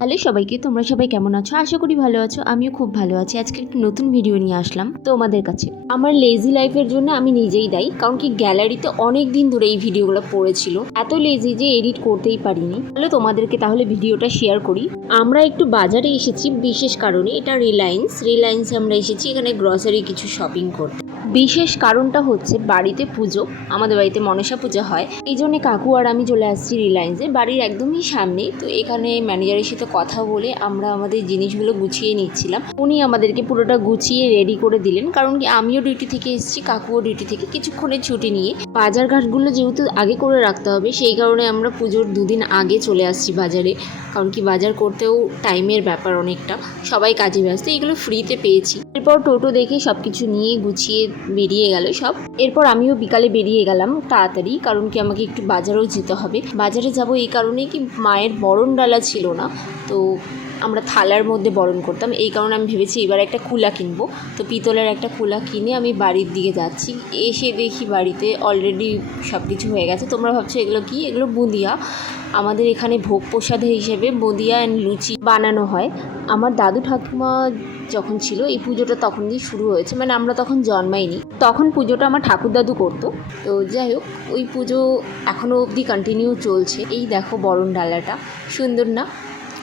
Hello সবাইকে, তোমরা সবাই কেমন আছো? আশা করি ভালো আছো। আমিও খুব ভালো আছি। আজকে একটা নতুন ভিডিও নিয়ে আসলাম তোমাদের কাছে। আমার লেজি লাইফের জন্য আমি নিজেই দায়ী, কারণ কি গ্যালারিতে অনেক দিন ধরে এই ভিডিওগুলো পড়েছিল। এত লেজি যে এডিট করতেই পারিনি। তাহলে তোমাদেরকে ভিডিওটা শেয়ার করি। আমরা একটু বাজারে এসেছি বিশেষ কারণে। এটা রিলায়েন্সে আমরা এসেছি এখানে গ্রসারি কিছু শপিং করতে। বিশেষ কারণটা হচ্ছে বাড়িতে পুজো, আমাদের বাড়িতে মনসা পূজা হয়। এই জন্য কাকু আর আমি চলে আসছি রিলায়েন্সে, বাড়ির একদমই সামনে। তো এখানে ম্যানেজারের সাথে কথা বলে আমরা আমাদের জিনিসগুলো গুছিয়ে নিচ্ছিলাম। উনি আমাদেরকে পুরোটা গুছিয়ে রেডি করে দিলেন, কারণ কি আমিও ডিউটি থেকে এসেছি, কাকুও ডিউটি থেকে কিছুক্ষণের ছুটি নিয়ে। বাজার ঘাটগুলো যেহেতু আগে করে রাখতে হবে, সেই কারণে আমরা পুজোর দুদিন আগে চলে আসছি বাজারে। কারণ কি বাজার করতেও টাইমের ব্যাপার অনেকটা, সবাই কাজে ব্যস্ত। এগুলো ফ্রিতে পেয়েছি। এরপর টোটো দেখে সব কিছু নিয়ে গুছিয়ে বেরিয়ে গেল সব। এরপর আমিও বিকালে বেরিয়ে গেলাম তাড়াতাড়ি, কারণ কি আমাকে একটু বাজারেও যেতে হবে। বাজারে যাব এই কারণে কি মায়ের বরণ ডালা ছিল না, তো আমরা থালার মধ্যে বরণ করতাম। এই কারণে আমি ভেবেছি এবার একটা কুলা কিনবো। তো পিতলের একটা কুলা কিনে আমি বাড়ির দিকে যাচ্ছি। এসে দেখি বাড়িতে অলরেডি সব কিছু হয়ে গেছে। তোমরা ভাবছো এগুলো কি? এগুলো বুঁদিয়া। আমাদের এখানে ভোগ প্রসাদের হিসেবে বুঁদিয়া অ্যান্ড লুচি বানানো হয়। আমার দাদু ঠাকুমা যখন ছিল এই পুজোটা তখন দিয়ে শুরু হয়েছে, মানে আমরা তখন জন্মাইনি। তখন পুজোটা আমার ঠাকুর দাদু করতো। তো যাই হোক, ওই পুজো এখনও অবধি কন্টিনিউ চলছে। এই দেখো বরণ ডালাটা, সুন্দর না?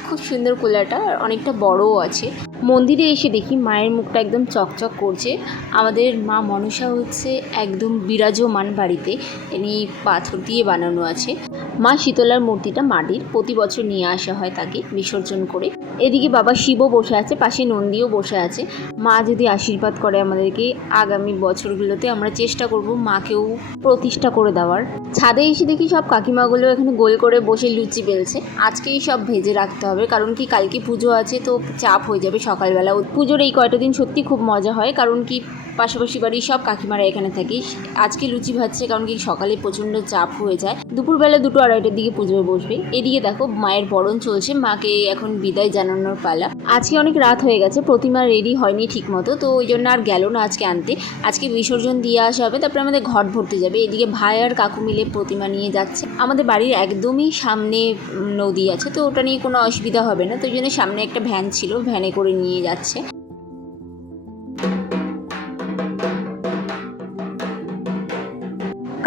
খুব সুন্দর কুলাটা, আর অনেকটা বড়ও আছে। মন্দিরে এসে দেখি মায়ের মুখটা একদম চকচক করছে। আমাদের মা মনসা হচ্ছে একদম বিরাজমান বাড়িতে, ইনি পাথর দিয়ে বানানো আছে। মা শীতলার মূর্তিটা মাটির, প্রতি বছর নিয়ে আসা হয় তাকে বিসর্জন করে। এদিকে বাবা শিবও বসে আছে, পাশে নন্দীও বসে আছে। মা যদি আশীর্বাদ করে আমাদেরকে, আগামী বছরগুলোতে আমরা চেষ্টা করব মাকেও প্রতিষ্ঠা করে দেওয়ার। ছাদে এসে দেখি সব কাকিমাগুলো এখানে গোল করে বসে লুচি বেলছে। আজকেই সব ভেজে রাখতে হবে, কারণ কি কালকে পুজো আছে, তো চাপ হয়ে যাবে সকালবেলা। পুজোর এই কয়টা দিন সত্যি খুব মজা হয়, কারণ কি পাশাপাশি বাড়ির সব কাকিমারা এখানে থাকি। আজকে লুচি ভাজছে, কারণ কি সকালে প্রচণ্ড চাপ হয়ে যায়। দুপুরবেলা 2-2:30টার দিকে পুজোয় বসবে। এদিকে দেখো মায়ের বরণ চলছে, মাকে এখন বিদায় জানানোর পালা। আজকে অনেক রাত হয়ে গেছে, প্রতিমা রেডি হয়নি ঠিক মতো, তো ওই জন্য আর গেল না আজকে আনতে। আজকে বিসর্জন দিয়ে আসা হবে, তারপরে আমাদের ঘট ভরতে যাবে। এদিকে ভাই আর কাকু মিলে প্রতিমা নিয়ে যাচ্ছে। আমাদের বাড়ির একদমই সামনে নদী আছে, তো ওটা নিয়ে কোনো অসুবিধা হবে না। তো ওই জন্য সামনে একটা ভ্যান ছিল, ভ্যানে করে নিয়ে যাচ্ছে।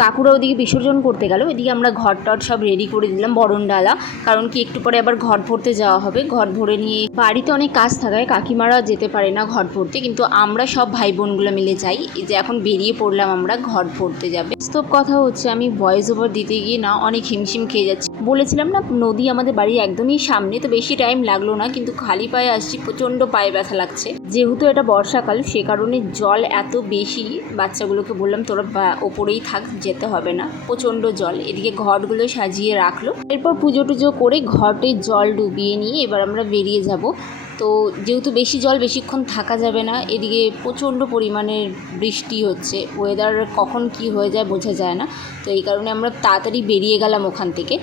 কাকুরা ওদিকে বিসর্জন করতে গেল, এদিকে আমরা ঘট টট সব রেডি করে দিলাম, বরণ ডালা। কারণ কি একটু পরে আবার ঘট ভরতে যাওয়া হবে। ঘট ভরে নিয়ে বাড়িতে অনেক কাজ থাকায় কাকিমারা যেতে পারে না ঘট ভরতে, কিন্তু আমরা সব ভাই বোনগুলো মিলে যাই। এই যে এখন বেরিয়ে পড়লাম আমরা ঘট ভরতে যাবে। বাস্তব কথা হচ্ছে আমি ভয়েস ওভার দিতে গিয়ে না অনেক হিমশিম খেয়ে যাচ্ছি। বলেছিলাম না নদী আমাদের বাড়ির একদমই সামনে, তো বেশি টাইম লাগলো না, কিন্তু খালি পায়ে আসছি, প্রচণ্ড পায়ে ব্যথা লাগছে। যেহেতু এটা বর্ষাকাল, সে কারণে জল এত বেশি। বাচ্চাগুলোকে বললাম তোরা ওপরেই থাক, যেতে হবে না, প্রচণ্ড জল। এদিকে ঘটগুলো সাজিয়ে রাখলো। এরপর পুজো টুজো করে ঘটে জল ডুবিয়ে নিয়ে এবার আমরা বেরিয়ে যাব। তো যেহেতু বেশি জল বেশিক্ষণ থাকা যাবে না, এদিকে প্রচণ্ড পরিমাণের বৃষ্টি হচ্ছে, ওয়েদার কখন কি হয়ে যায় বোঝা যায় না। তো এই কারণে আমরা তাড়াতাড়ি বেরিয়ে গেলাম ওখান থেকে।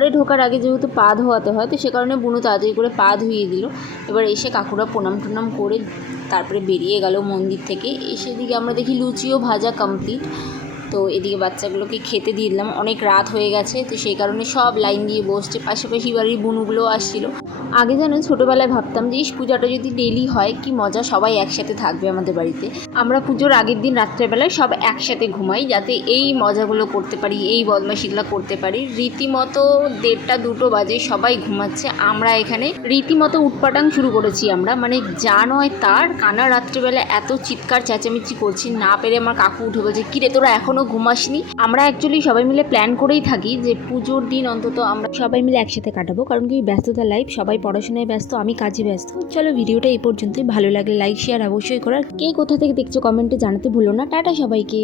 ঘরে ঢোকার আগে যেহেতু পা ধোয়াতে হয়, তো সে কারণে বুনু তাড়াতাড়ি করে পা ধুইয়ে দিল। এবার এসে কাকুরা প্রণাম টনাম করে তারপরে বেরিয়ে গেল মন্দির থেকে। এসে দিকে আমরা দেখি লুচিও ভাজা কমপ্লিট। তো এদিকে বাচ্চাগুলোকে খেতে দিয়ে দিলাম, অনেক রাত হয়ে গেছে, তো সেই কারণে সব লাইন দিয়ে বসছে। পাশাপাশি বাড়ির বুনুগুলো আসছিল। আগে যেন ছোটোবেলায় ভাবতাম যে পূজাটা যদি ডেলি হয় কি মজা, সবাই একসাথে থাকবে আমাদের বাড়িতে। আমরা পুজোর আগের দিন রাত্রেবেলায় সব একসাথে ঘুমাই, যাতে এই মজাগুলো করতে পারি, এই বদমাশিগুলো করতে পারি। রীতিমতো 1:30-2 বাজে সবাই ঘুমাচ্ছে, আমরা এখানে রীতিমতো উটপাটাং শুরু করেছি আমরা, মানে যা নয় তার। কানা রাত্রেবেলা এত চিৎকার চেঁচামেচি করছি, না পেরে আমার কাকু উঠে বলছে কিরে তোরা এখনও ঘুমাসনি। আমরা অ্যাকচুয়ালি সবাই মিলে প্ল্যান করেই থাকি যে পুজোর দিন অন্তত আমরা সবাই মিলে একসাথে কাটাবো, কারণ কি ব্যস্ততা লাইফ, সবাই পড়াশোনায় ব্যস্ত, আমি কাজে ব্যস্ত। চলো ভিডিওটা এই পর্যন্তই। ভালো লাগলে লাইক শেয়ার অবশ্যই করার। কে কোথা থেকে দেখছো কমেন্টে জানাতে ভুলো না। টাটা সবাইকে।